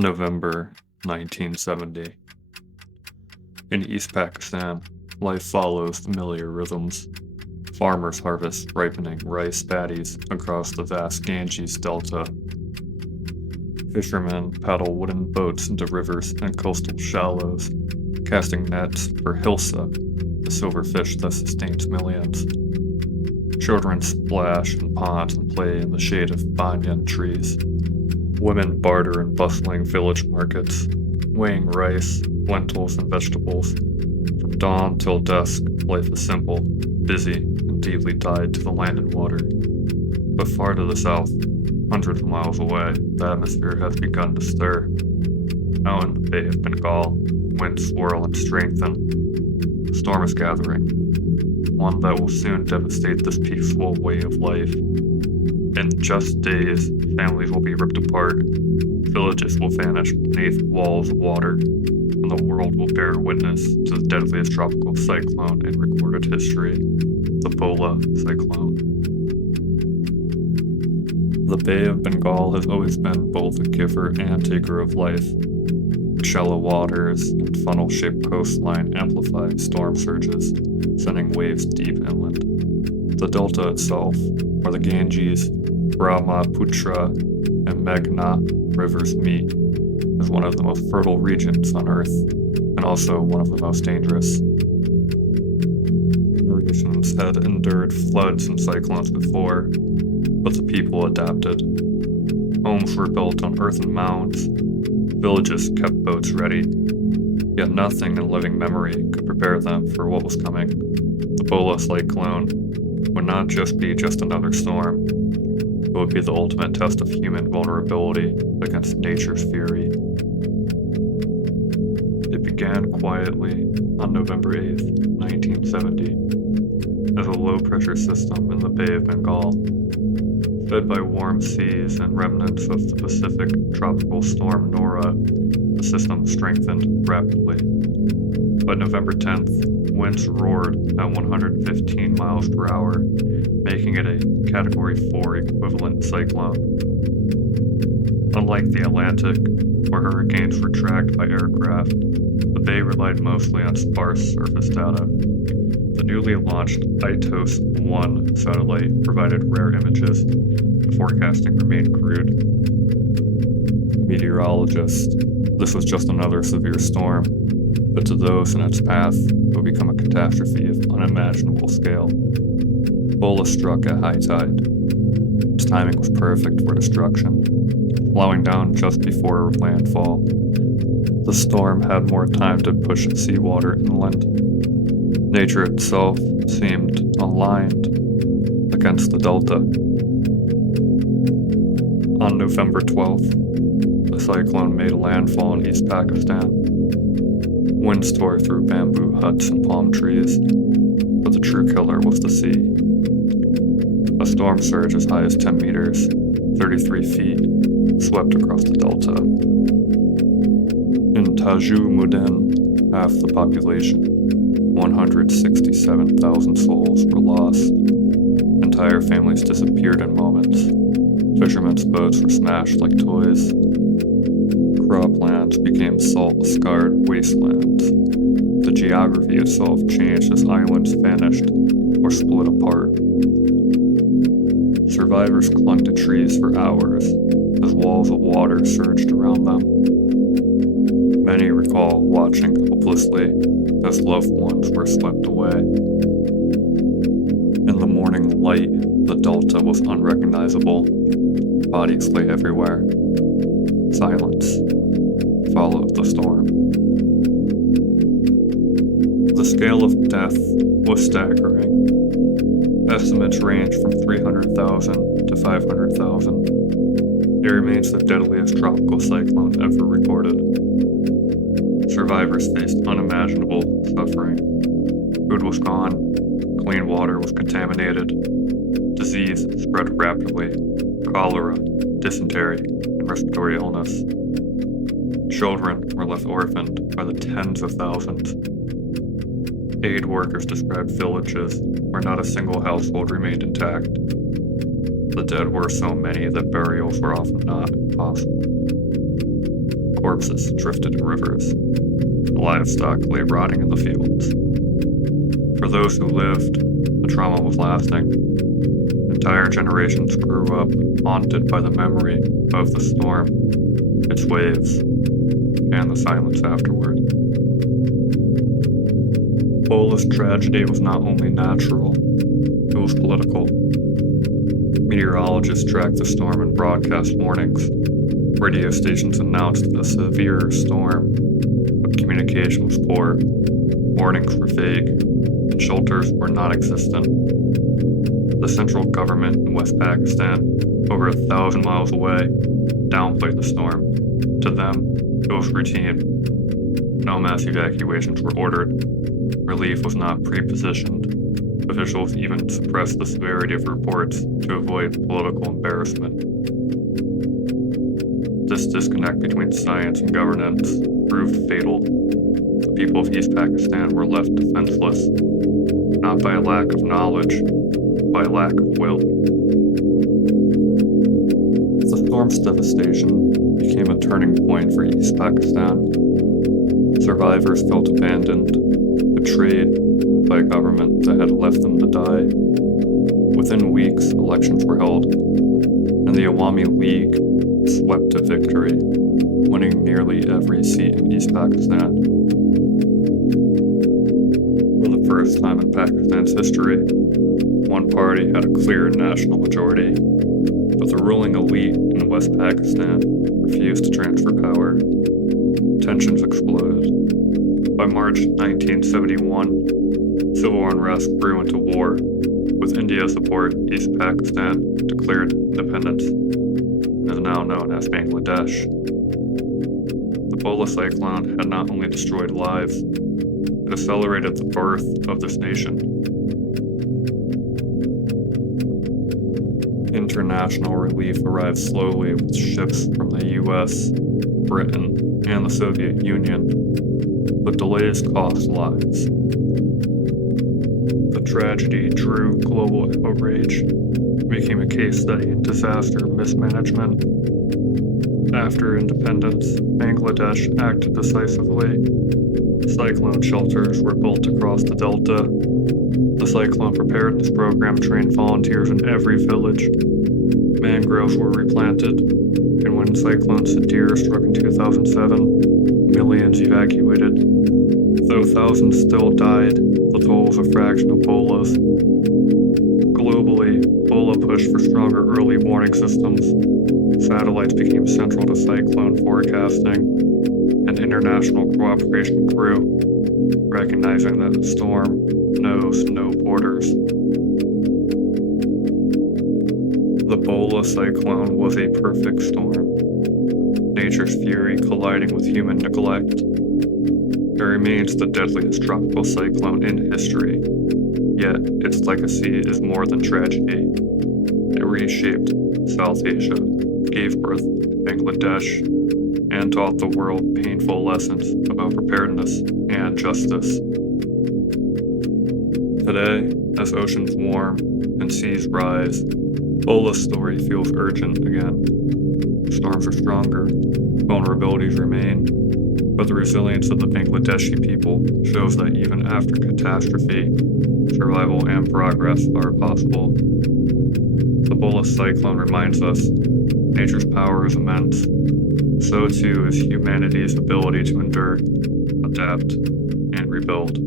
November 1970. In East Pakistan, life follows familiar rhythms. Farmers harvest ripening rice paddies across the vast Ganges Delta. Fishermen paddle wooden boats into rivers and coastal shallows, casting nets for hilsa, the silver fish that sustains millions. Children splash in ponds and play in the shade of banyan trees. Women barter in bustling village markets, weighing rice, lentils, and vegetables. From dawn till dusk, life is simple, busy, and deeply tied to the land and water. But far to the south, hundreds of miles away, the atmosphere has begun to stir. Out in the Bay of Bengal, winds swirl and strengthen. A storm is gathering, one that will soon devastate this peaceful way of life. In just days, families will be ripped apart, villages will vanish beneath walls of water, and the world will bear witness to the deadliest tropical cyclone in recorded history, the Bhola Cyclone. The Bay of Bengal has always been both a giver and taker of life. Shallow waters and funnel-shaped coastline amplify storm surges, sending waves deep inland. The delta itself, where the Ganges, Brahmaputra, and Meghna rivers meet, is one of the most fertile regions on Earth, and also one of the most dangerous. Generations had endured floods and cyclones before, but the people adapted. Homes were built on earthen mounds, villages kept boats ready, yet nothing in living memory could prepare them for what was coming. The Bhola Cyclone would not just be another storm, it would be the ultimate test of human vulnerability against nature's fury. It began quietly on November 8th, 1970, as a low-pressure system in the Bay of Bengal. Fed by warm seas and remnants of the Pacific tropical storm Nora, the system strengthened rapidly. By November 10th, winds roared at 115 miles per hour, making it a Category 4 equivalent cyclone. Unlike the Atlantic, where hurricanes were tracked by aircraft, the Bay relied mostly on sparse surface data. The newly launched ITOS-1 satellite provided rare images. The forecasting remained crude. Meteorologists, this was just another severe storm, but to those in its path, it would become a catastrophe of unimaginable scale. Bhola struck at high tide. Its timing was perfect for destruction, slowing down just before landfall. The storm had more time to push seawater inland. Nature itself seemed aligned against the delta. On November 12th, the cyclone made landfall in East Pakistan. Winds tore through bamboo huts and palm trees, but the true killer was the sea. A storm surge as high as 10 meters, 33 feet, swept across the delta. In Tajumuddin, half the population, 167,000 souls were lost. Entire families disappeared in moments. Fishermen's boats were smashed like toys. Croplands became salt-scarred wastelands. The geography itself changed as islands vanished or split apart. Survivors clung to trees for hours as walls of water surged around them. Many recall watching helplessly as loved ones were swept away. In the morning light, the delta was unrecognizable. Bodies lay everywhere. Silence followed the storm. The scale of death was staggering. Estimates range from 300,000 to 500,000. It remains the deadliest tropical cyclone ever recorded. Survivors faced unimaginable suffering. Food was gone, clean water was contaminated, disease spread rapidly, cholera, dysentery, and respiratory illness. Children were left orphaned by the tens of thousands. Aid workers described villages where not a single household remained intact. The dead were so many that burials were often not possible. corpses drifted in rivers. Livestock lay rotting in the fields. For those who lived, the trauma was lasting. Entire generations grew up haunted by the memory of the storm, its waves, and the silence afterward. Bhola's tragedy was not only natural, it was political. Meteorologists tracked the storm and broadcast warnings. Radio stations announced a severe storm, but communication was poor. Warnings were vague, and shelters were non-existent. The central government in West Pakistan, over 1,000 miles away, downplayed the storm. To them, it was routine. No mass evacuations were ordered. Relief was not pre-positioned. Officials even suppressed the severity of reports to avoid political embarrassment. This disconnect between science and governance proved fatal. The people of East Pakistan were left defenseless, not by a lack of knowledge, but by a lack of will. The storm's devastation became a turning point for East Pakistan. Survivors felt abandoned, betrayed by a government that had left them to die. Within weeks, elections were held, and the Awami League swept to victory, winning nearly every seat in East Pakistan. For the first time in Pakistan's history, one party had a clear national majority, but the ruling elite in West Pakistan refused to transfer power. Tensions exploded. By March 1971, civil unrest grew into war. With India's support, East Pakistan declared independence and is now known as Bangladesh. The Bhola Cyclone had not only destroyed lives, it accelerated the birth of this nation. International relief arrived slowly with ships from the US, Britain, and the Soviet Union, but delays cost lives. The tragedy drew global outrage, became a case study in disaster mismanagement. After independence, Bangladesh acted decisively. Cyclone shelters were built across the delta. The cyclone preparedness program trained volunteers in every village. Mangroves were replanted, and when Cyclone Sadir struck in 2007, millions evacuated. Though thousands still died, the toll was a fraction of Bhola's. Globally, Bhola pushed for stronger early warning systems. Satellites became central to cyclone forecasting, and international cooperation grew, recognizing that the storm knows no borders. The Bhola cyclone was a perfect storm, nature's fury colliding with human neglect. It remains the deadliest tropical cyclone in history, yet its legacy is more than tragedy. It reshaped South Asia, gave birth to Bangladesh, and taught the world painful lessons about preparedness and justice. Today, as oceans warm and seas rise, Bhola's story feels urgent again. Storms are stronger, vulnerabilities remain, but the resilience of the Bangladeshi people shows that even after catastrophe, survival and progress are possible. The Bhola cyclone reminds us nature's power is immense. So too is humanity's ability to endure, adapt, and rebuild.